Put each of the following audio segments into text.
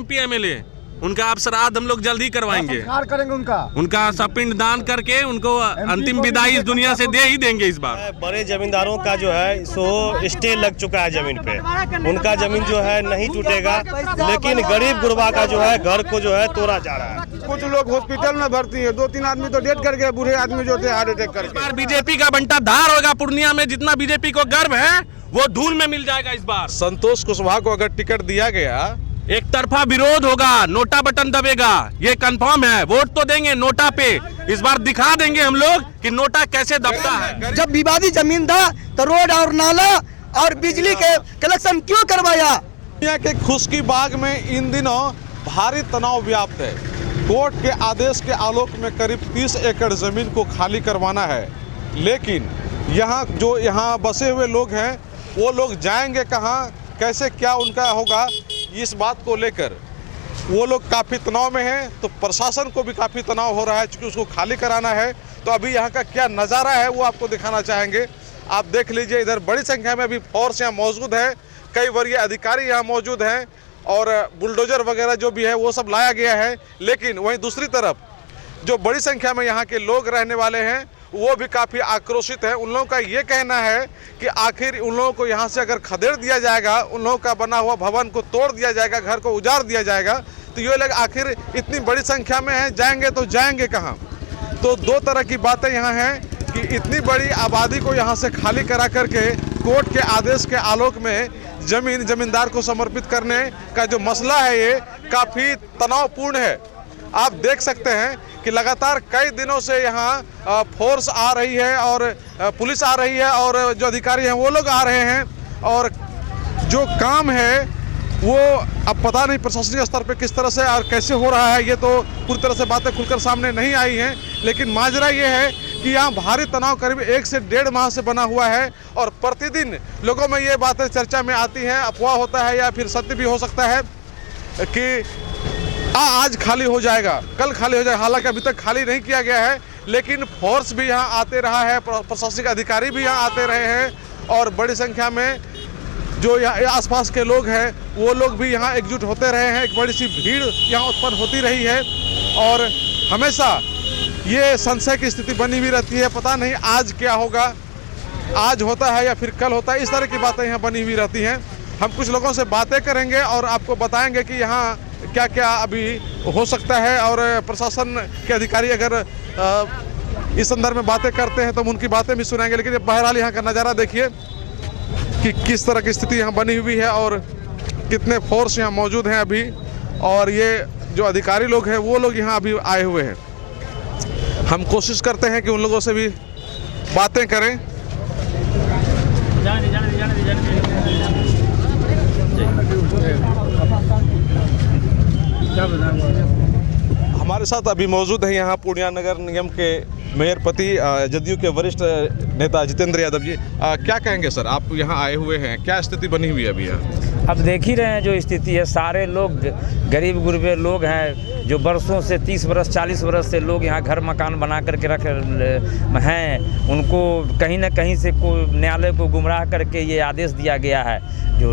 MP MLA, उनका आप श्राद्ध हम लोग जल्दी करवाएंगे, संस्कार करेंगे उनका पिंड दान करके उनको अंतिम विदाई इस दुनिया से दे ही देंगे इस बार। बड़े जमींदारों का जो है सो स्टे लग चुका है जमीन पे, उनका जमीन जो है नहीं टूटेगा, लेकिन गरीब गुरबा का जो है घर को जो है तोड़ा जा रहा है। कुछ लोग हॉस्पिटल में भर्ती है, 2-3 आदमी तो डेथ कर गए, बूढ़े आदमी जो थे हार्ट अटैक करके। इस बार बीजेपी का बंटा धार होगा पूर्णिया में, जितना बीजेपी को गर्व है वो धूल में मिल जाएगा इस बार। संतोष कुशवाहा को अगर टिकट दिया गया, एक तरफा विरोध होगा, नोटा बटन दबेगा, ये कंफर्म है। वोट तो देंगे नोटा पे, इस बार दिखा देंगे हम लोग कि नोटा कैसे दबता है। जब विवादी जमीन था तो रोड और नाला और बिजली के कलेक्शन क्यों करवाया? दुनिया के खुशकी बाग में इन दिनों भारी तनाव व्याप्त है। कोर्ट के आदेश के आलोक में करीब 30 एकड़ जमीन को खाली करवाना है, लेकिन यहाँ बसे हुए लोग हैं, वो लोग जाएंगे कहाँ, कैसे क्या उनका होगा, इस बात को लेकर वो लोग काफ़ी तनाव में हैं। तो प्रशासन को भी काफ़ी तनाव हो रहा है, क्योंकि उसको खाली कराना है। तो अभी यहाँ का क्या नज़ारा है वो आपको दिखाना चाहेंगे। आप देख लीजिए, इधर बड़ी संख्या में अभी फोर्स यहाँ मौजूद है, कई वरीय अधिकारी यहाँ मौजूद हैं और बुलडोजर वगैरह जो भी है वो सब लाया गया है। लेकिन वहीं दूसरी तरफ जो बड़ी संख्या में यहाँ के लोग रहने वाले हैं वो भी काफ़ी आक्रोशित हैं। उन लोगों का ये कहना है कि आखिर उन लोगों को यहाँ से अगर खदेड़ दिया जाएगा, उन लोगों का बना हुआ भवन को तोड़ दिया जाएगा, घर को उजाड़ दिया जाएगा, तो ये लोग आखिर इतनी बड़ी संख्या में हैं, जाएंगे तो जाएंगे कहाँ। तो दो तरह की बातें यहाँ हैं कि इतनी बड़ी आबादी को यहाँ से खाली करा करके कोर्ट के आदेश के आलोक में जमींदार को समर्पित करने का जो मसला है ये काफ़ी तनावपूर्ण है। आप देख सकते हैं कि लगातार कई दिनों से यहाँ फोर्स आ रही है और पुलिस आ रही है और जो अधिकारी हैं वो लोग आ रहे हैं, और जो काम है वो अब पता नहीं प्रशासनिक स्तर पे किस तरह से और कैसे हो रहा है, ये तो पूरी तरह से बातें खुलकर सामने नहीं आई हैं। लेकिन माजरा ये है कि यहाँ भारी तनाव करीब 1 से 1.5 माह से बना हुआ है और प्रतिदिन लोगों में ये बातें चर्चा में आती हैं। अफवाह होता है या फिर सत्य भी हो सकता है कि आज खाली हो जाएगा, कल खाली हो जाएगा। हालांकि अभी तक खाली नहीं किया गया है, लेकिन फोर्स भी यहाँ आते रहा है, प्रशासनिक अधिकारी भी यहाँ आते रहे हैं और बड़ी संख्या में जो यहाँ आसपास के लोग हैं वो लोग भी यहाँ एकजुट होते रहे हैं। एक बड़ी सी भीड़ यहाँ उत्पन्न होती रही है और हमेशा ये संशय की स्थिति बनी हुई रहती है, पता नहीं आज क्या होगा, आज होता है या फिर कल होता है, इस तरह की बातें यहाँ बनी हुई रहती हैं। हम कुछ लोगों से बातें करेंगे और आपको बताएंगे कि यहाँ क्या क्या अभी हो सकता है, और प्रशासन के अधिकारी अगर इस संदर्भ में बातें करते हैं तो हम उनकी बातें भी सुनाएंगे। लेकिन बहरहाल यहाँ का नज़ारा देखिए कि किस तरह की स्थिति यहाँ बनी हुई है और कितने फोर्स यहाँ मौजूद हैं अभी, और ये जो अधिकारी लोग हैं वो लोग यहाँ अभी आए हुए हैं। हम कोशिश करते हैं कि उन लोगों से भी बातें करें। हमारे साथ अभी मौजूद है यहाँ पूर्णिया नगर निगम के मेयर पति जदयू के वरिष्ठ नेता जितेंद्र यादव जी। क्या कहेंगे सर, आप यहाँ आए हुए हैं, क्या स्थिति बनी हुई है अभी यहाँ? अब देख ही रहे हैं जो स्थिति है, सारे लोग गरीब गुरबे लोग हैं जो बरसों से 30 बरस 40 बरस से लोग यहाँ घर मकान बना करके रख हैं। उनको कहीं ना कहीं से न्यायालय को गुमराह करके ये आदेश दिया गया है। जो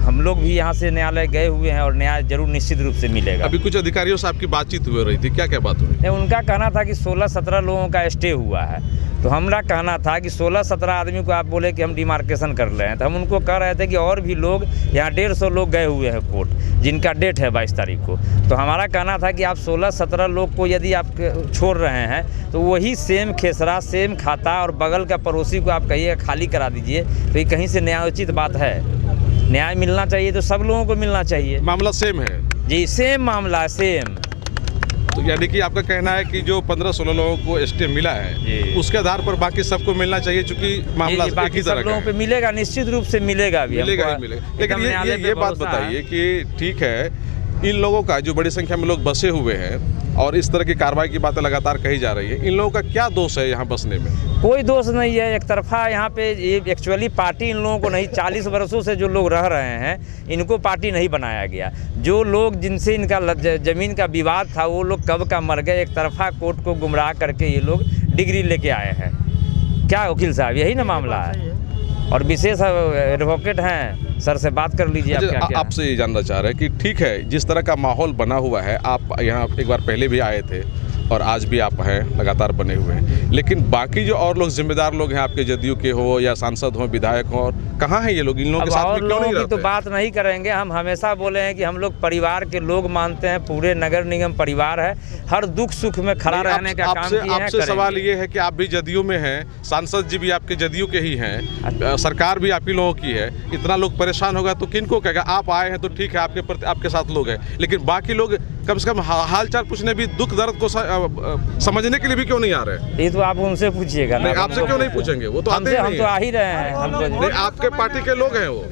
हम लोग भी यहाँ से न्यायालय गए हुए हैं और न्याय जरूर निश्चित रूप से मिलेगा। अभी कुछ अधिकारियों से आपकी बातचीत हो रही थी, क्या क्या बात हुई? उनका कहना था कि 16-17 लोगों का स्टे हुआ है, तो हमारा कहना था कि 16-17 आदमी को आप बोले कि हम डिमार्केशन कर रहे हैं, तो हम उनको कह रहे थे कि और भी लोग यहाँ 150 लोग गए हुए हैं कोर्ट, जिनका डेट है 22 तारीख को। तो हमारा कहना था कि आप 16-17 लोग को यदि आप छोड़ रहे हैं तो वही सेम खेसरा सेम खाता और बगल का पड़ोसी को आप कहिए खाली करा दीजिए, तो ये कहीं से न्यायोचित बात है? न्याय मिलना चाहिए तो सब लोगों को मिलना चाहिए। मामला सेम है जी, सेम मामला सेम। तो यानी कि आपका कहना है कि जो 15-16 लोगों को स्टे मिला है उसके आधार पर बाकी सबको मिलना चाहिए, क्योंकि मामला एक ही तरह का है। पे मिलेगा, निश्चित रूप से मिलेगा भी, मिलेगा ही मिलेगा। लेकिन ये बात बताइए कि ठीक है, इन लोगों का जो बड़ी संख्या में लोग बसे हुए हैं और इस तरह की कार्रवाई की बातें लगातार कही जा रही है, इन लोगों का क्या दोष है यहाँ बसने में? कोई दोष नहीं है, एक तरफा यहाँ पे ये एक्चुअली पार्टी इन लोगों को नहीं, 40 वर्षों से जो लोग रह रहे हैं इनको पार्टी नहीं बनाया गया। जो लोग जिनसे इनका ज़मीन का विवाद था वो लोग कब का मर गए, एक तरफा कोर्ट को गुमराह करके ये लोग डिग्री लेके आए हैं। क्या वकील साहब, यही ना मामला है? और विशेष एडवोकेट हैं सर से बात कर लीजिए आप क्या क्या है। आपसे ये जानना चाह रहे हैं कि ठीक है, जिस तरह का माहौल बना हुआ है, आप यहाँ एक बार पहले भी आए थे और आज भी आप हैं, लगातार बने हुए हैं, लेकिन बाकी जो और लोग जिम्मेदार लोग हैं आपके, जदयू के हो या सांसद हो, विधायक हो, और कहाँ हैं ये लोग? इन लोगों के साथ में और क्यों लोगों नहीं की तो रहते? बात नहीं करेंगे। हम हमेशा बोले हैं कि हम लोग परिवार के लोग मानते हैं, पूरे नगर निगम परिवार है, हर दुख सुख में खड़ा रहने का काम किए हैं। आपसे सवाल ये है कि आप भी जदयू में हैं, सांसद जी भी आपके जदयू के ही हैं, सरकार भी आप ही लोगों की है, इतना लोग परेशान होगा तो किनको कहेगा? आप आए हैं तो ठीक है, आपके प्रति आपके साथ लोग हैं, लेकिन बाकी लोग कम से कम हाल चाल पूछने भी, दुख दर्द को समझने के लिए भी क्यों नहीं आ रहे? ये तो आप उनसे पूछिएगा ना। आपसे क्यों नहीं पूछेंगे? वो तो आते ही हम नहीं तो आ हैं। ही रहे हैं। हम नहीं, आपके पार्टी के लोग हैं वो,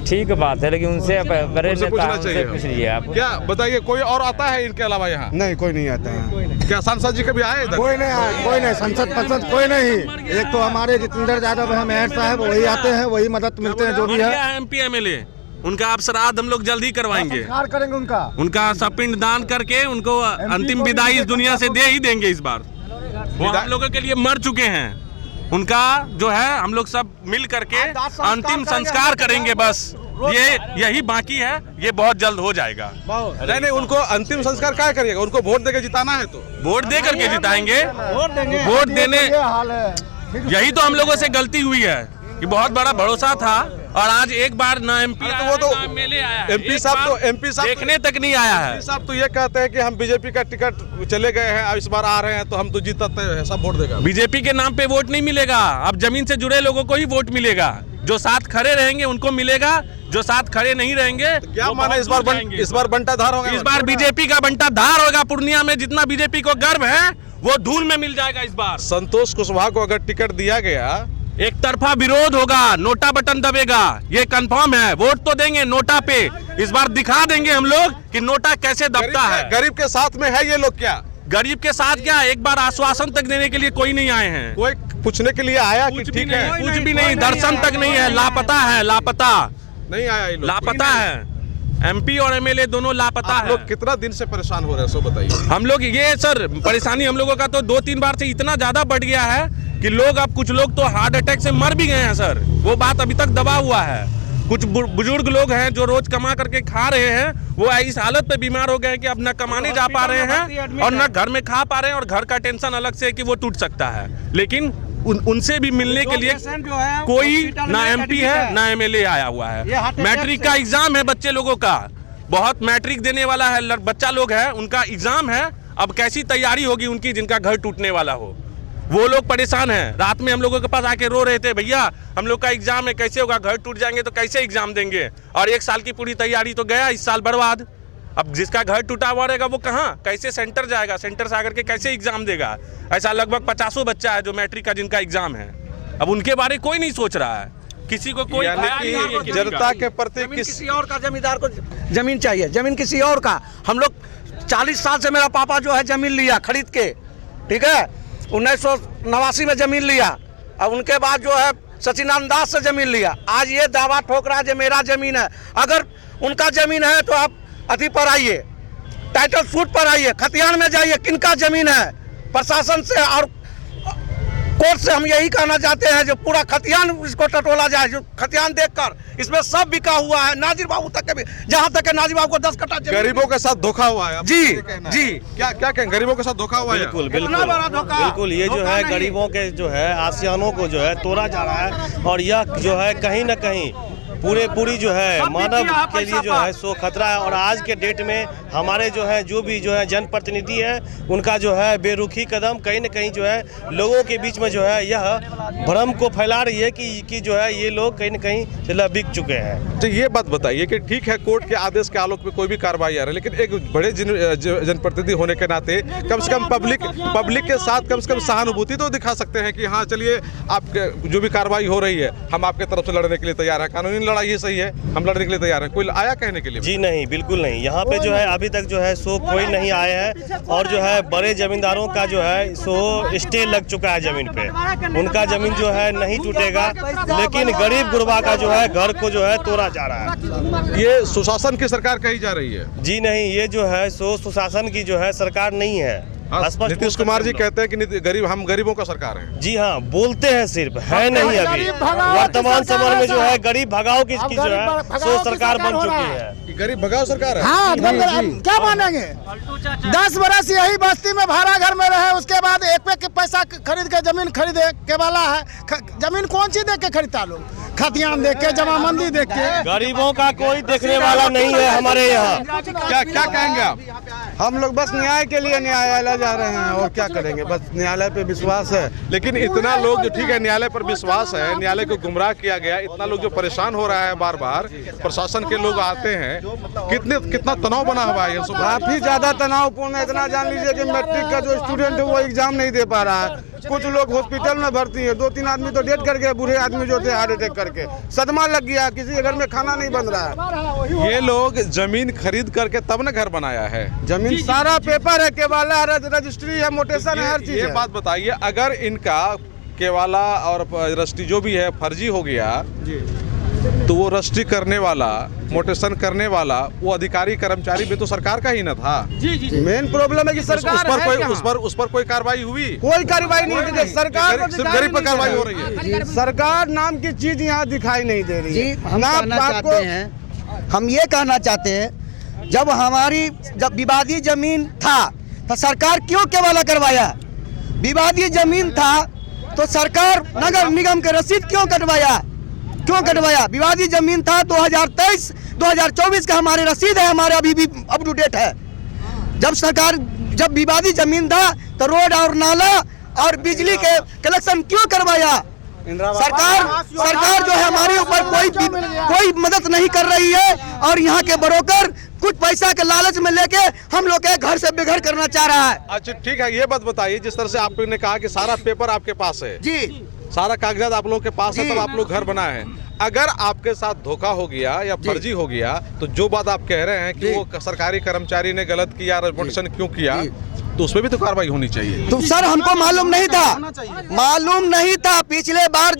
ठीक बात है, लेकिन उनसे बड़े उनसे नेता पूछना हैं, उनसे चाहिए। पूछ लीजिए आप। क्या बताइए, कोई और आता है इनके अलावा यहाँ? नहीं, कोई नहीं आता है। क्या सांसद जी कभी आए इधर? कोई नहीं आया, कोई नहीं, संसद कोई नहीं। एक तो हमारे जितेंद्र यादव है, मेयर साहब, वही आते हैं, वही मदद मिलते हैं जो भी है। MP MLA उनका आप श्राद्ध हम लोग जल्दी करवाएंगे, संस्कार करेंगे उनका सब पिंड दान करके उनको अंतिम विदाई इस दुनिया से दे ही देंगे इस बार। वो हम लोगों के लिए मर चुके हैं, उनका जो है हम लोग सब मिल करके अंतिम संस्कार करेंगे। बस यही बाकी है, ये बहुत जल्द हो जाएगा। नहीं, उनको अंतिम संस्कार क्या करिएगा? उनको वोट देके जिताना है तो वोट दे करके जिताएंगे। वोट देने, यही तो हम लोगों से गलती हुई है कि बहुत बड़ा भरोसा था और आज एक बार ना MP तो वो तो MLA आया, MP साहब देखने तक नहीं आया है। साहब तो ये कहते हैं कि हम बीजेपी का टिकट चले गए हैं, अब इस बार आ रहे हैं तो हम तो जीतते हैं, सब वोट देगा। बीजेपी के नाम पे वोट नहीं मिलेगा, अब जमीन से जुड़े लोगों को ही वोट मिलेगा। जो साथ खड़े रहेंगे उनको मिलेगा, जो साथ खड़े नहीं रहेंगे क्या वो माने बहुत इस बार दूर जाएंगे। इस बार बंटा धार होगा? इस बार बीजेपी का बंटा धार होगा। पूर्णिया में जितना बीजेपी को गर्व है वो धूल में मिल जाएगा इस बार। संतोष कुशवाहा को अगर टिकट दिया गया, एक तरफा विरोध होगा, नोटा बटन दबेगा, ये कंफर्म है। वोट तो देंगे नोटा पे, इस बार दिखा देंगे हम लोग कि नोटा कैसे दबता है। गरीब के साथ में है ये लोग क्या? गरीब के साथ क्या, एक बार आश्वासन तक देने के लिए कोई नहीं आए हैं। कोई पूछने के लिए आया कि कुछ भी ठीक है? नहीं, कुछ भी नहीं, दर्शन तक नहीं है, लापता है, लापता नहीं आया ये लोग, लापता है। MP और MLA दोनों लापता आप है। लोग कितना दिन से परेशान हो रहे हैं, सो बताइए। हम लोग ये सर परेशानी हम लोगों का तो 2-3 बार से इतना ज्यादा बढ़ गया है कि लोग, अब कुछ लोग तो हार्ट अटैक से मर भी गए हैं सर। वो बात अभी तक दबा हुआ है। कुछ बुजुर्ग लोग हैं जो रोज कमा करके खा रहे हैं, वो इस हालत पे बीमार हो गए कि अब न कमाने जा पा रहे हैं और न घर में खा पा रहे हैं, और घर का टेंशन अलग से है कि वो टूट सकता है। लेकिन उनसे भी मिलने के लिए कोई ना MP है ना MLA आया हुआ है। मैट्रिक का एग्जाम है बच्चे लोगों का, बहुत मैट्रिक देने वाला है बच्चा लोग है, उनका एग्जाम है। अब कैसी तैयारी होगी उनकी जिनका घर टूटने वाला हो? वो लोग परेशान हैं। रात में हम लोगों के पास आके रो रहे थे, भैया हम लोग का एग्जाम है, कैसे होगा? घर टूट जाएंगे तो कैसे एग्जाम देंगे? और 1 साल की पूरी तैयारी तो गया, इस साल बर्बाद। अब जिसका घर टूटा हुआ रहेगा वो कहाँ, कैसे सेंटर जाएगा? सेंटर से आकर के कैसे एग्जाम देगा? ऐसा लगभग 50 बच्चा है जो मैट्रिक का जिनका एग्जाम है। अब उनके बारे कोई नहीं सोच रहा है, किसी को कोई जनता के प्रति किसी और का जमींदार को जमीन चाहिए, जमीन किसी और का। हम लोग 40 साल से, मेरा पापा जो है जमीन लिया खरीद के, ठीक है, 1989 में जमीन लिया, और उनके बाद जो है सचिनानंद दास से जमीन लिया। आज ये दावा ठोक रहा है जो मेरा जमीन है। अगर उनका जमीन है तो आप अति पर आइए, टाइटल सूट पर आइए, खतियान में जाइए, किनका जमीन है। प्रशासन से और कोर्ट से हम यही कहना चाहते हैं जो पूरा खतियान इसको टटोला जाए, जो खतियान देखकर इसमें सब बिका हुआ है। नाजिर बाबू तक के भी, जहाँ तक है नाजिर बाबू को 10 कट्टा गरीबों के साथ धोखा हुआ है। जी जी, क्या कहें, गरीबों के साथ धोखा हुआ है? बिल्कुल इतना बड़ा धोखा। बिल्कुल, ये जो है गरीबों के जो है आसियानों को जो है तोड़ा जा रहा है, और यह जो है कहीं ना कहीं पूरी जो है मानव के लिए जो है सो खतरा है। और आज के डेट में हमारे जो भी जनप्रतिनिधि है, उनका जो है बेरुखी कदम कहीं न कहीं जो है लोगों के बीच में जो है यह भ्रम को फैला रही है कि जो है ये लोग कहीं न कहीं चला बिक चुके हैं। तो ये बात बताइए कि ठीक है, कोर्ट के आदेश के आलोक में कोई भी कार्रवाई आ रही है, लेकिन एक बड़े जनप्रतिनिधि होने के नाते कम से कम पब्लिक के साथ कम से कम सहानुभूति तो दिखा सकते हैं कि हाँ चलिए, आप जो भी कार्रवाई हो रही है हम आपके तरफ से लड़ने के लिए तैयार है, कानूनी लड़ाई ये सही है, हम लड़ने के लिए तैयार है। कोई आया कहने के लिए? जी नहीं, बिल्कुल नहीं। यहाँ पे जो है अभी तक जो है सो कोई नहीं आया है, और जो है बड़े जमींदारों का जो है सो स्टे लग चुका है जमीन पे। उनका जमीन जो है नहीं टूटेगा, लेकिन गरीब गुरबा का जो है घर को जो है तोड़ा जा रहा है। ये सुशासन की सरकार कही जा रही है? जी नहीं, ये जो है सो सुशासन की जो है सरकार नहीं है। स्पष्ट नीतीश कुमार जी कहते हैं कि हम गरीबों का सरकार है। जी हाँ, बोलते हैं सिर्फ, है नहीं अभी। वर्तमान समय में जो है गरीब भगाओ की जो है सो सरकार बन चुकी है। गरीब भगाओ सरकार है। हाँ, क्या मानेंगे? 10 बरस यही बस्ती में भाड़ा घर में रहे, उसके बाद एक पे पैसा खरीद के जमीन खरीदे के वाला है। जमीन कौन सी देख के खरीदता लोग? खतियान देख के, जमाबंदी देख के। गरीबों का कोई देखने वाला नहीं है हमारे यहाँ। क्या कहेंगे आप? हम लोग बस न्याय के लिए न्यायालय जा रहे हैं और क्या करेंगे, बस न्यायालय पे विश्वास है। लेकिन इतना लोग जो ठीक है न्यायालय पर विश्वास है, न्यायालय को गुमराह किया गया, इतना लोग जो परेशान हो रहा है बार बार, प्रशासन के लोग आते हैं, कितना तनाव बना हुआ है। काफी ज्यादा तनावपूर्ण है। इतना जान लीजिए कि मैट्रिक का जो स्टूडेंट है वो एग्जाम नहीं दे पा रहा है। कुछ लोग हॉस्पिटल में भर्ती है, 2-3 आदमी तो डेथ कर गए, बूढ़े आदमी जो थे हार्ट अटैक करके। सदमा लग गया, किसी के घर में खाना नहीं बन रहा है। ये लोग जमीन खरीद करके तब न घर बनाया है। जमीन सारा पेपर है, केवाला रजिस्ट्री है, मोटेशन है, हर चीज ये है। बात बताइए, अगर इनका केवाला और रजिस्ट्री जो भी है फर्जी हो गया तो वो रजिस्ट्री करने वाला, मोटेशन करने वाला, वो अधिकारी कर्मचारी भी तो सरकार का ही न था। मेन प्रॉब्लम है कि सरकार उस पर कोई कार्रवाई हुई? कोई कार्रवाई नहीं की। सरकार सिर्फ गरीब पर कार्रवाई हो रही है। सरकार नाम की चीज यहाँ दिखाई नहीं दे रही है। हम ये कहना चाहते हैं, जब विवादी जमीन था तो सरकार क्यों केवाला करवाया? विवादी जमीन था तो सरकार नगर निगम के रसीद क्यों कटवाया? विवादी जमीन था 2023-2024 का हमारे रसीद है, हमारे अभी भी अप टू डेट है। जब विवादी जमीन था तो रोड और नाला और बिजली के कलेक्शन क्यों करवाया? सरकार जो है हमारे ऊपर कोई मदद नहीं कर रही है और यहाँ के ब्रोकर कुछ पैसा के लालच में लेके हम लोग के घर से बेघर करना चाह रहा है। अच्छा ठीक है, ये बात बताइए, जिस तरह से आपने कहा कि सारा पेपर आपके पास है जी, सारा कागजात आप लोगों के पास है, तब आप लोग घर बनाए हैं। अगर आपके साथ धोखा हो गया या फर्जी हो गया तो जो बात आप कह रहे हैं कि वो सरकारी कर्मचारी ने गलत किया, रिपोर्टेशन क्यों किया, तो उसमें भी तो कार्रवाई होनी चाहिए। तो सर हमको मालूम नहीं था। पिछले बार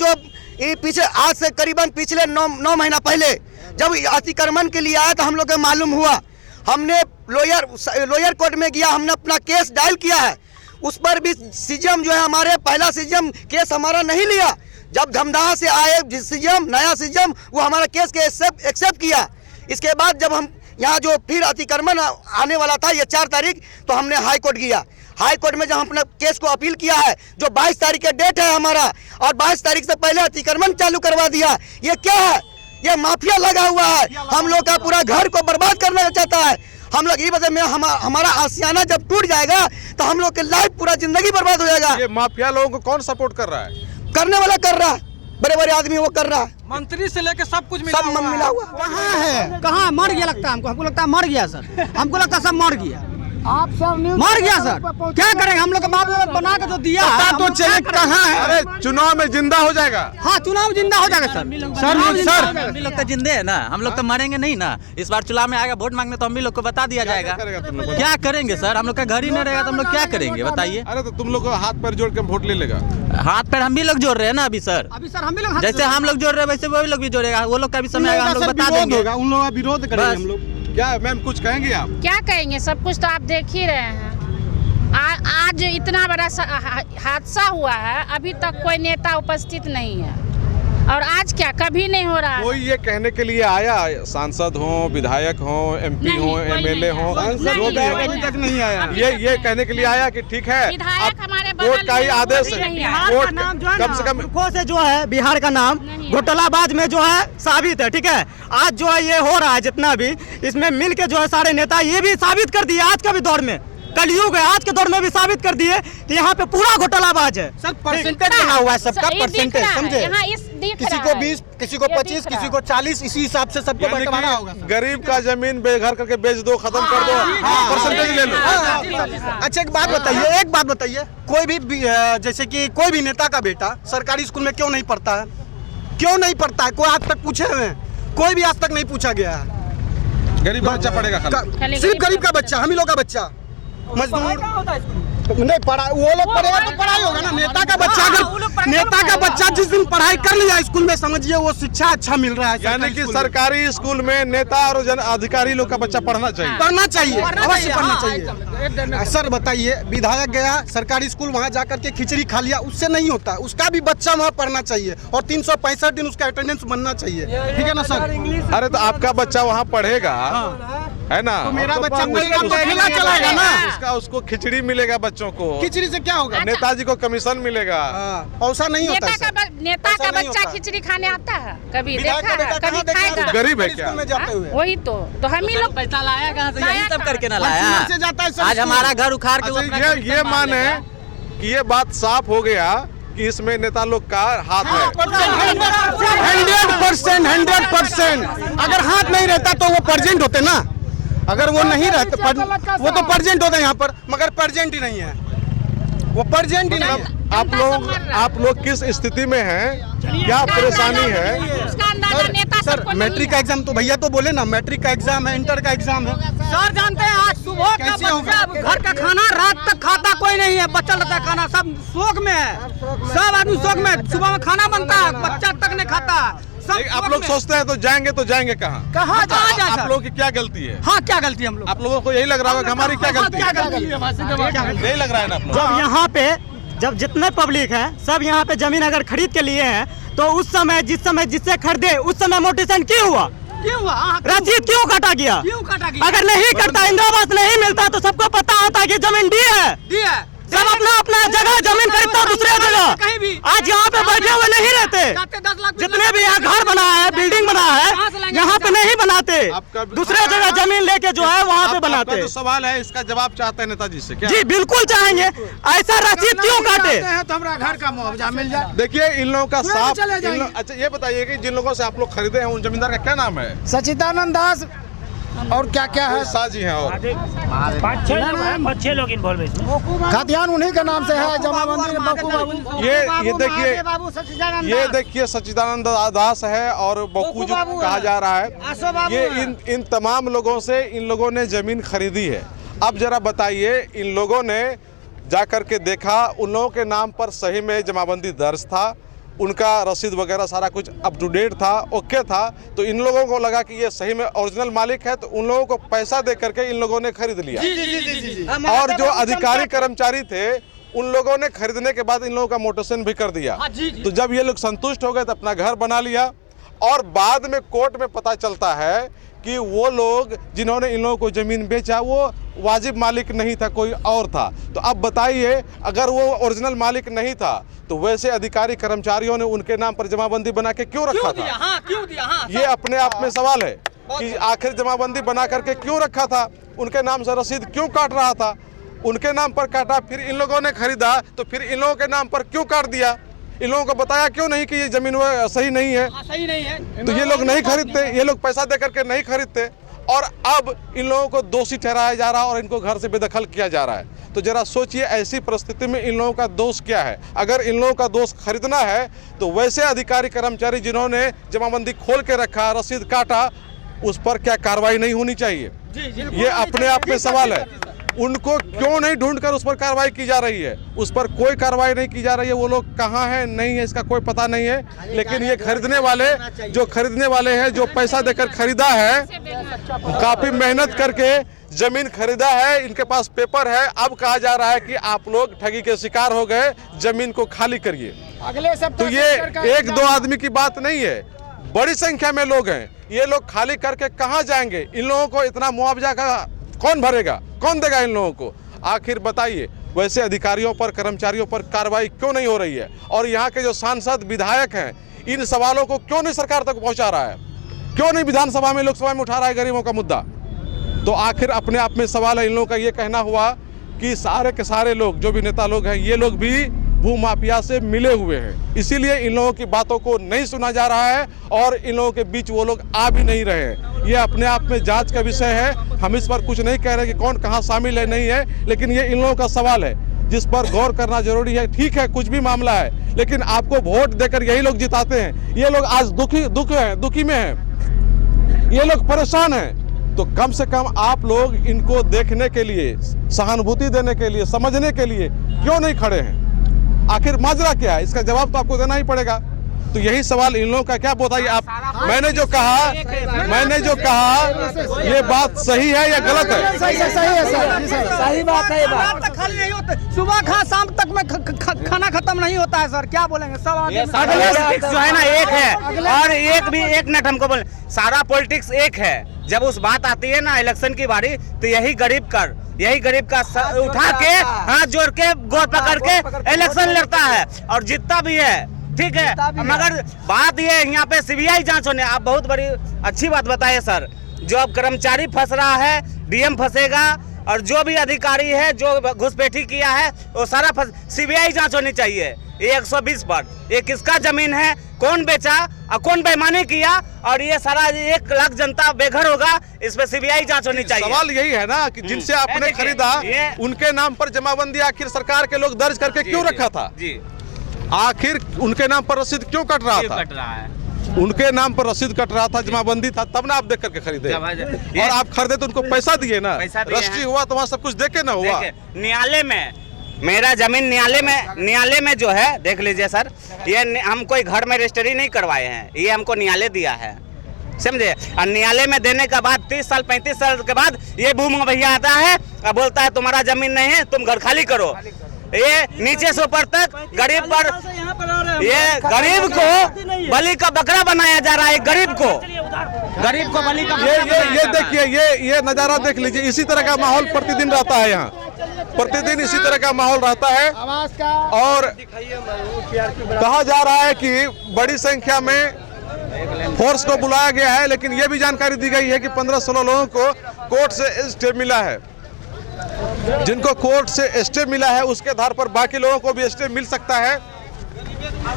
पीछे आज से करीबन पिछले 9 महीना पहले जब अतिक्रमण के लिए आया तो हम लोग को मालूम हुआ। हमने लोअर कोर्ट में गया, हमने अपना केस डायल किया है। उस पर भी सीएम जो है हमारे पहला सीएम केस हमारा नहीं लिया। जब धमदाहा से आए सीएम, नया सीएम, वो हमारा केस के एक्सेप्ट किया। इसके बाद जब हम यहाँ जो फिर अतिक्रमण आने वाला था ये 4 तारीख, तो हमने हाई कोर्ट गया। हाई कोर्ट में जब हम अपने केस को अपील किया है, जो 22 तारीख का डेट है हमारा, और 22 तारीख से पहले अतिक्रमण चालू करवा दिया। ये क्या है? ये माफिया लगा हुआ है, हम लोग का पूरा घर को बर्बाद करना चाहता है। हम लोग ये बता में हमारा आशियाना जब टूट जाएगा तो हम लोग के लाइफ पूरा जिंदगी बर्बाद हो जाएगा। ये माफिया लोगों को कौन सपोर्ट कर रहा है? करने वाला कर रहा है, बड़े आदमी वो कर रहा है। मंत्री से लेकर सब कुछ मिला हुआ। कहाँ है? कहाँ मर गया लगता है हमको लगता है मर गया सर। हमको लगता है सब मर गया। आप सब मर गया सर, क्या करेंगे? हम लोग बाप बना के जो दिया है तो चले कहाँ है? अरे चुनाव में जिंदा हो जाएगा। हाँ, चुनाव जिंदा हो जाएगा सर। हम भी लोग तो जिंदे है ना, हम लोग तो मरेंगे नहीं ना। इस बार चुनाव में आएगा वोट मांगने तो हम भी लोग को बता दिया जाएगा। क्या करेंगे सर? हम लोग का घर ही नहीं रहेगा तो हम लोग क्या करेंगे बताइए? अरे तो तुम लोग हाथ पैर जोड़ के वोट ले लेगा। हाथ पैर हम भी लोग जोड़ रहे हैं ना अभी सर। हम भी लोग जैसे हम लोग जोड़ रहे हैं वैसे वो लोग भी जोड़ेगा। वो लोग का भी समय आएगा, हम लोग बता देंगे। उन लोगों का विरोध करेंगे हम लोग। क्या मैम कुछ कहेंगे आप? क्या कहेंगे, सब कुछ तो आप देख ही रहे हैं। आज इतना बड़ा हादसा हुआ है, अभी तक कोई नेता उपस्थित नहीं है, और आज क्या कभी नहीं हो रहा है। कोई ये कहने के लिए आया, सांसद हो, विधायक हो, एमपी हो, एमएलए हो, जो भी हो, अभी तक नहीं आया। ये कहने के लिए आया कि ठीक है विधायक हमारे कोर्ट का ही आदेश है, कोर्ट कम से कम से जो है बिहार का नाम घोटालाबाज में जो है साबित है। ठीक है, आज जो है ये हो रहा है जितना भी इसमें मिल के जो है सारे नेता ये भी साबित कर दिए। आज का भी दौर में कलयुग है, आज के दौर में भी साबित कर दिए कि यहाँ पे पूरा घोटालाबाज है। सर परसेंटेज बना हुआ है सबका, परसेंटेज समझे? किसी को 20, किसी को 25, किसी को 40, इसी हिसाब से सबको बंटवाना होगा। गरीब का जमीन बेघर करके बेच दो, खत्म कर दो, परसेंटेज ले लो। अच्छा एक बात बताइए, कोई भी जैसे कि कोई भी नेता का बेटा सरकारी स्कूल में क्यों नहीं पढ़ता है? क्यों नहीं पढ़ता है? कोई आज तक पूछे हुए? कोई भी आज तक नहीं पूछा गया है। गरीब का बच्चा पढ़ेगा खाली? सिर्फ गरीब का बच्चा, हम ही लोग का बच्चा, मजदूर नहीं पढ़ा, वो लोग पढ़ेगा तो पढ़ाई होगा ना। नेता का बच्चा अगर नेता का बच्चा जिस दिन पढ़ाई कर लिया स्कूल में, समझिए वो शिक्षा अच्छा मिल रहा है। यानी कि सरकारी स्कूल में नेता और जन अधिकारी लोग का बच्चा पढ़ना चाहिए, अवश्य पढ़ना चाहिए। सर बताइए, विधायक गया सरकारी स्कूल, वहाँ जाकर के खिचड़ी खा लिया, उससे नहीं होता, उसका भी बच्चा वहाँ पढ़ना चाहिए और 365 दिन उसका अटेंडेंस बनना चाहिए, ठीक है ना सर? अरे तो आपका बच्चा वहाँ पढ़ेगा, है ना, तो मेरा बच्चा चलाएगा ना, उसको खिचड़ी मिलेगा बच्चों को। खिचड़ी से क्या होगा? नेताजी को कमीशन मिलेगा। ऐसा नहीं होता। नेता का बच्चा खिचड़ी खाने आता है? कभी देखा है? कभी खाएगा? गरीब है क्या? वही तो हम ही लोग पैसा लाया कहाँ से? यही सब करके ना लाया। से जाता है आज हमारा घर उखाड़ के अच्छा, ये माने कि ये बात साफ हो गया कि इसमें नेता लोग का हाथ है। 100%। अगर हाथ नहीं रहता तो वो प्रेजेंट होते ना, अगर वो नहीं रहते वो तो प्रेजेंट होते यहाँ पर, मगर प्रेजेंट ही नहीं है, वो प्रेजेंट ही नहीं है। आप लोग किस स्थिति में हैं, क्या परेशानी है? सर मैट्रिक का एग्जाम तो भैया तो बोले ना, मैट्रिक का एग्जाम है, इंटर का एग्जाम है। सर जानते हैं आज सुबह का बच्चा घर का खाना रात तक खाता कोई नहीं है, बच्चा रहता है खाना, सब शौक में है, सब आदमी शौक में। सुबह में खाना बनता है, बच्चा तक नहीं खाता। आप लोग सोचते हैं तो जाएंगे कहाँ? कहाँ जाए? आप लोगों की क्या गलती है? हाँ क्या गलती है हम लोग? आप लोगों को यही लग रहा है कि हमारी क्या गलती है? यही लग रहा है ना आप लोग? जब यहाँ पे जब जितने पब्लिक है सब यहाँ पे जमीन अगर खरीद के लिए हैं, तो उस समय जिससे खरीदे उस समय मोटिवेशन क्यों हुआ? रसीद क्यों काटा गया? अगर नहीं कटता, इंदिरा आवास नहीं मिलता, तो सबको पता होता कि जमीन दी है। सब अपना जगह जमीन खरीदता दूसरे जगह। आज यहाँ पे बैठे हुए नहीं रहते, जितने भी यहाँ घर बना है, बिल्डिंग बना है, यहाँ पे नहीं बनाते, दूसरे जगह जमीन लेके जो है वहाँ पे बनाते। जो सवाल है इसका जवाब चाहते हैं नेताजी से क्या? जी बिल्कुल चाहेंगे। ऐसा रसीद क्यों काटे? तो हमारा घर का मुआवजा मिल जाए। देखिए इन लोगों का साफ। अच्छा ये बताइए कि जिन लोगों से आप लोग खरीदे हैं उन जमींदार का क्या नाम है? सचिदानंद दास और क्या क्या है, साजी हैं और 5-6 लोग इन्वॉल्व है इसमें। खाद्यान उन्हीं के नाम से है, जमाबंदी बक्कू बाबू। ये देखिए सच्चिदानंद दास है और बक्कू जो कहा जा रहा है, ये इन तमाम लोगों से इन लोगों ने जमीन खरीदी है। अब जरा बताइए, इन लोगों ने जाकर के देखा, उन लोगों के नाम पर सही में जमाबंदी दर्ज था, उनका रसीद वगैरह सारा कुछ अप टू डेट था, ओके था, तो इन लोगों को लगा कि ये सही में ओरिजिनल मालिक है, तो उन लोगों को पैसा दे करके इन लोगों ने खरीद लिया। और जो अधिकारी कर्मचारी थे उन लोगों ने खरीदने के बाद इन लोगों का मोटेशन भी कर दिया। तो जब ये लोग संतुष्ट हो गए तो अपना घर बना लिया, और बाद में कोर्ट में पता चलता है कि वो लोग जिन्होंने इन लोगों को ज़मीन बेचा वो वाजिब मालिक नहीं था, कोई और था। तो अब बताइए, अगर वो ओरिजिनल मालिक नहीं था तो वैसे अधिकारी कर्मचारियों ने उनके नाम पर जमाबंदी बना के क्यों रखा था? क्यों दिया? ये अपने आप में सवाल है कि आखिर जमाबंदी बना करके क्यों रखा था, उनके नाम से रसीद क्यों काट रहा था? उनके नाम पर काटा, फिर इन लोगों ने खरीदा, तो फिर इन लोगों के नाम पर क्यों काट दिया? इन लोगों को बताया क्यों नहीं कि ये जमीन सही नहीं है? सही नहीं है तो ये लोग नहीं खरीदते, ये लोग पैसा दे करके नहीं खरीदते, और अब इन लोगों को दोषी ठहराया जा रहा है और इनको घर से बेदखल किया जा रहा है। तो जरा सोचिए, ऐसी परिस्थिति में इन लोगों का दोष क्या है? अगर इन लोगों का दोष खरीदना है तो वैसे अधिकारी कर्मचारी जिन्होंने जमाबंदी खोल के रखा, रसीद काटा, उस पर क्या कार्रवाई नहीं होनी चाहिए? ये अपने आप में सवाल है। उनको क्यों नहीं ढूंढकर उस पर कार्रवाई की जा रही है? उस पर कोई कार्रवाई नहीं की जा रही है। वो लोग कहाँ हैं, नहीं है, इसका कोई पता नहीं है। लेकिन ये खरीदने वाले हैं, जो पैसा देकर खरीदा है, काफी मेहनत करके जमीन खरीदा है, इनके पास पेपर है, अब कहा जा रहा है कि आप लोग ठगी के शिकार हो गए, जमीन को खाली करिए। तो ये एक दो आदमी की बात नहीं है, बड़ी संख्या में लोग हैं। ये लोग खाली करके कहाँ जाएंगे? इन लोगों को इतना मुआवजा का कौन भरेगा, कौन देगा इन लोगों को? आखिर बताइए, वैसे अधिकारियों पर, कर्मचारियों पर कार्रवाई क्यों नहीं हो रही है? और यहाँ के जो सांसद विधायक हैं, इन सवालों को क्यों नहीं सरकार तक पहुँचा रहा है? क्यों नहीं विधानसभा में, लोकसभा में उठा रहा है गरीबों का मुद्दा? तो आखिर अपने आप में सवाल है। इन लोगों का ये कहना हुआ कि सारे के सारे लोग, जो भी नेता लोग हैं, ये लोग भी भूमाफिया से मिले हुए हैं, इसीलिए इन लोगों की बातों को नहीं सुना जा रहा है और इन लोगों के बीच वो लोग आ भी नहीं रहे हैं। ये अपने आप में जांच का विषय है। हम इस पर कुछ नहीं कह रहे कि कौन कहाँ शामिल है, नहीं है, लेकिन ये इन लोगों का सवाल है जिस पर गौर करना जरूरी है। ठीक है, कुछ भी मामला है, लेकिन आपको वोट देकर यही लोग जिताते हैं। ये लोग आज दुखी में हैं, ये लोग परेशान हैं, तो कम से कम आप लोग इनको देखने के लिए, सहानुभूति देने के लिए, समझने के लिए क्यों नहीं खड़े हैं? आखिर माजरा क्या है? इसका जवाब तो आपको देना ही पड़ेगा। तो यही सवाल इन लोगों का क्या बताइए आप। मैंने जो कहा ये बात सही है या गलत है? सही है सर, सही बात है। ये बात खाली नहीं होता, सुबह खा शाम तक में खाना खत्म नहीं होता है सर, क्या बोलेंगे सब। पॉलिटिक्स जो है ना एक है, और एक मिनट हमको बोले, सारा पॉलिटिक्स एक है। जब उस बात आती है ना इलेक्शन की बारी, तो यही गरीब का उठा के हाथ जोड़ के गोर पकड़ के इलेक्शन लड़ता है और जीतता भी है, ठीक है। मगर बात ये है यहाँ पे सीबीआई जांच होने, आप बहुत बड़ी अच्छी बात बताइए सर। जो अब कर्मचारी फंस रहा है, डीएम फंसेगा, और जो भी अधिकारी है जो घुसपैठी किया है वो सारा सीबीआई जांच होनी चाहिए। ये 120 पर ये किसका जमीन है, कौन बेचा और कौन बेईमानी किया, और ये सारा 1 लाख जनता बेघर होगा, इस पे सीबीआई जांच होनी चाहिए। सवाल यही है ना कि जिनसे आपने खरीदा उनके नाम पर जमाबंदी आखिर सरकार के लोग दर्ज करके क्यों रखा था? जी, आखिर उनके नाम पर रसीद क्यों कट रहा था? उनके नाम पर रसीद कट रहा था, जमाबंदी था, तब ना आप देख करके खरीदे। और आप खरीदे तो उनको पैसा दिए ना, रजिस्ट्री हुआ तो वहाँ सब कुछ देखे ना हुआ। न्यायालय में मेरा जमीन न्यायालय में जो है, देख लीजिए सर, ये हम कोई घर में रजिस्ट्री नहीं करवाए हैं, ये हमको न्यायालय दिया है, समझे। और न्यायालय में देने के बाद 30 साल 35 साल के बाद ये भूमि भैया आता है और बोलता है तुम्हारा जमीन नहीं है, तुम घर खाली करो। ये नीचे से ऊपर तक गरीब पर, ये गरीब को बलि का बकरा बनाया जा रहा है। गरीब को बलि का ये देखिए, ये नजारा देख लीजिए। इसी तरह का माहौल प्रतिदिन रहता है यहाँ, प्रतिदिन इसी तरह का माहौल रहता है। और कहा जा रहा है कि बड़ी संख्या में फोर्स को बुलाया गया है, लेकिन ये भी जानकारी दी गई है कि 15-16 लोगों को कोर्ट से स्टे मिला है। जिनको कोर्ट से स्टे मिला है उसके आधार पर बाकी लोगों को भी स्टे मिल सकता है,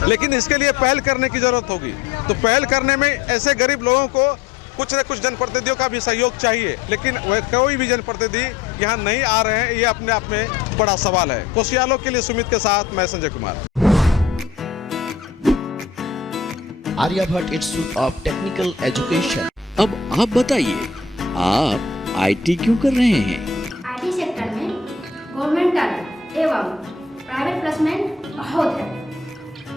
लेकिन इसके लिए पहल करने की जरूरत होगी। तो पहल करने में ऐसे गरीब लोगों को कुछ न कुछ जनप्रतिनिधियों का भी सहयोग चाहिए, लेकिन कोई भी जनप्रतिनिधि यहाँ नहीं आ रहे हैं, ये अपने आप में बड़ा सवाल है। कोसियालो के लिए सुमित के साथ मैं Sanjay Kumar. Aryabhatta Institute of Technical Education. अब आप बताइए, आप आईटी क्यों कर रहे हैं? आईटी सेक्टर में गवर्नमेंटल एवं प्राइवेट प्लेसमेंट बहुत है।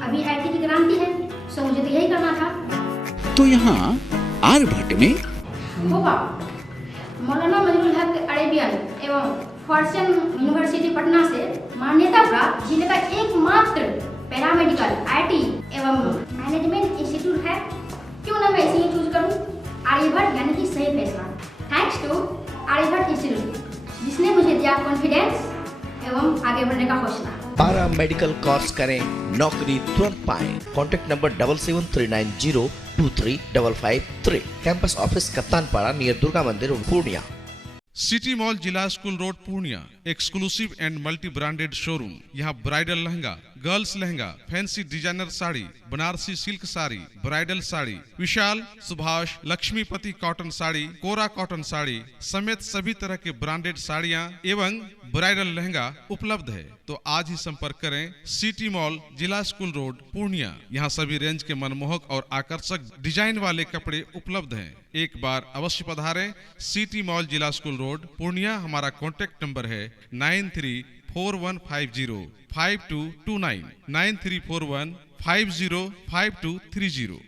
अभी आईटी की क्रांति है, सो मुझे तो यही करना था। तो यहाँ आर्यभट्ट में होगा मौलाना मजरूल हक अरेबियन एवं फॉर्चून यूनिवर्सिटी पटना से मान्यता प्राप्त जिले का एकमात्र पैरामेडिकल आईटी एवं मैनेजमेंट इंस्टीट्यूट है। क्यों ना मैं इसे ही चूज करूं? आर्यभट्ट यानी कि सही फैसला। थैंक्स टू आर्यभट्ट इंस्टीट्यूट, जिसने मुझे दिया कॉन्फिडेंस एवं आगे बढ़ने का हौसला। पारा मेडिकल कोर्स करें, नौकरी तुरंत पाएं। Contact number 7739023553। Campus office Kaptanpara near Durga Mandir Purnia. City mall Zila school road Purnia, exclusive and multi branded showroom. यहाँ bridal lehenga, girls lehenga, fancy designer sari, Banarasi silk sari, bridal sari, Vishal, Subhash, Laxmipati cotton sari, kora cotton sari समेत सभी तरह के ब्रांडेड साड़ियाँ एवं ब्राइडल लहंगा उपलब्ध है। तो आज ही संपर्क करें city mall Zila school road Purnia. यहाँ सभी रेंज के मनमोहक और आकर्षक डिजाइन वाले कपड़े उपलब्ध हैं। एक बार अवश्य पधारें city mall Zila school road Purnia. हमारा कॉन्टैक्ट नंबर है 9341505229 9341505230।